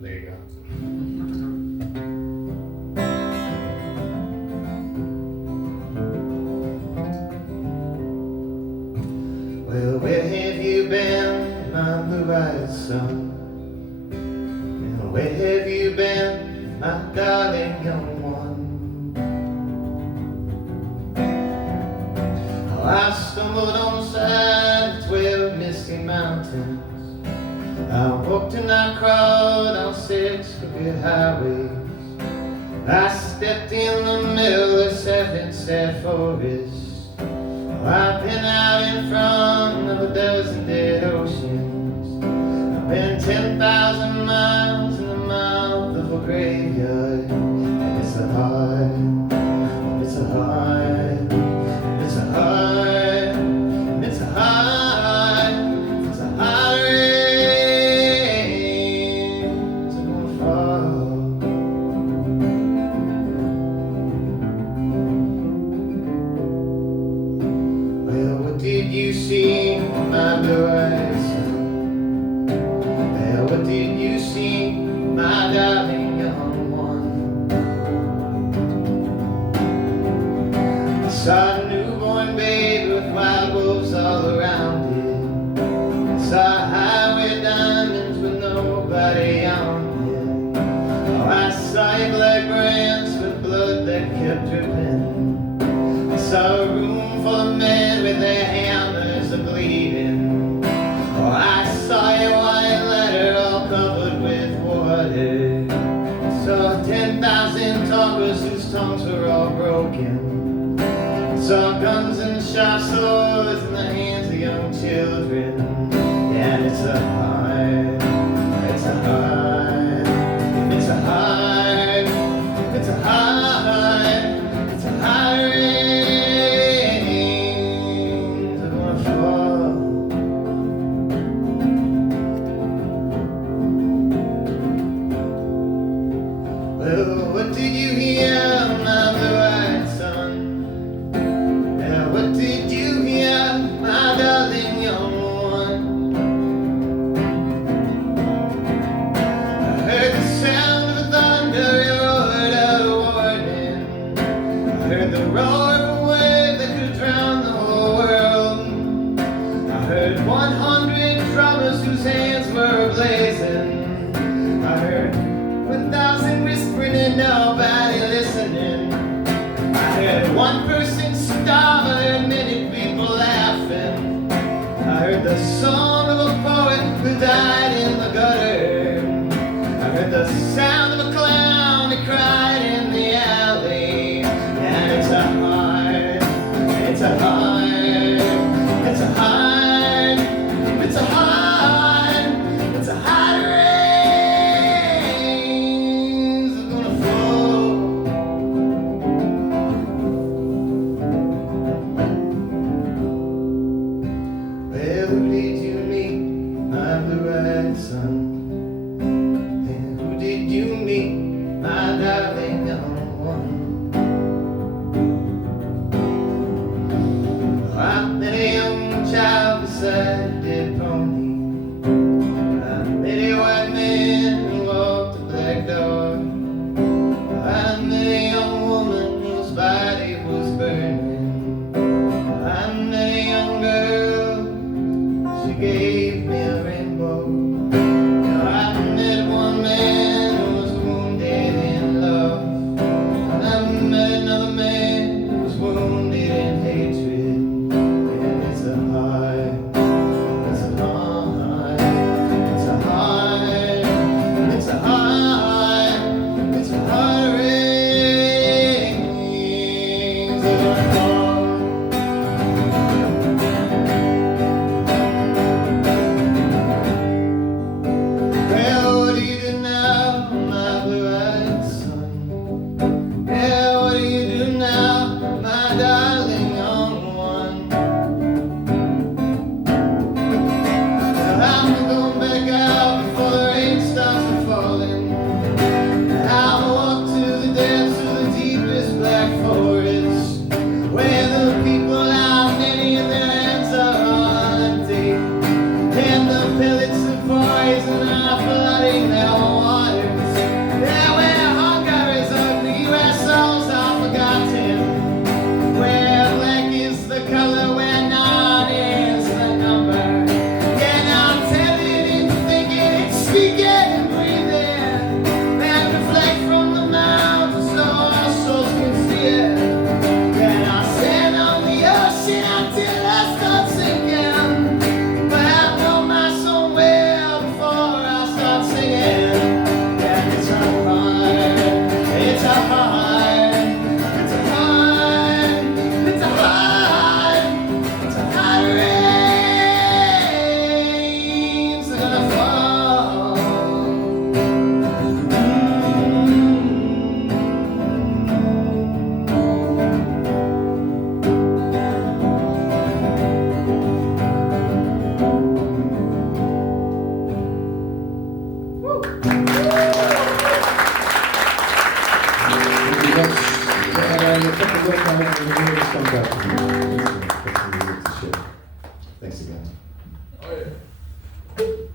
There you go. Well, where have you been, my blue-eyed son? And where have you been, my darling young one? Oh, I stumbled on sides of 12 misty mountains. I walked and I crawled on 6 crooked highways. I stepped in the middle of 7 sad forests. I've been out in front of a dozen dead oceans. I've been 10,000 miles in the mouth of a graveyard. And it's a hard, it's a hard, it's a hard, it's a hard, it's a hard rain's gonna fall. Did you see my blue-eyed son? Well, what did you see, my darling young one? I saw a newborn baby with wild wolves all around it. I saw highway diamonds with nobody on it. Oh, I saw your black brands with blood that kept dripping. I saw a room full of men with their hammers a-bleeding. Oh, I saw your white ladder all covered with water. I saw 10,000 talkers whose tongues were all broken. I saw guns and sharp swords in the hands of young children. And it's a hard, it's a hard, it's a hard, it's a hard, it's a hard rain's gonna fall. Well, what did you hear, my blue-eyed son? Yeah, what did you hear, my darling young one? I heard the sound of thunder, it roared out a warning. I heard the roar of a wave that could drown the whole world. I heard 100 drummers whose hands were blazing. I heard 1,000 whispering and nobody listening. I heard one person starve, I heard many people laughing. I heard the song of a poet who died in the gutter. I heard the sound of a clown who cried in the alley. And it's a hard, it's a hard, it's a hard, it's a hard, it's a hard rain's gonna fall. Well, who did you meet, my blue-eyed son? And who did you take a look at it and we'll just come back to you. That's what we get to share. Thanks again. Oh, yeah.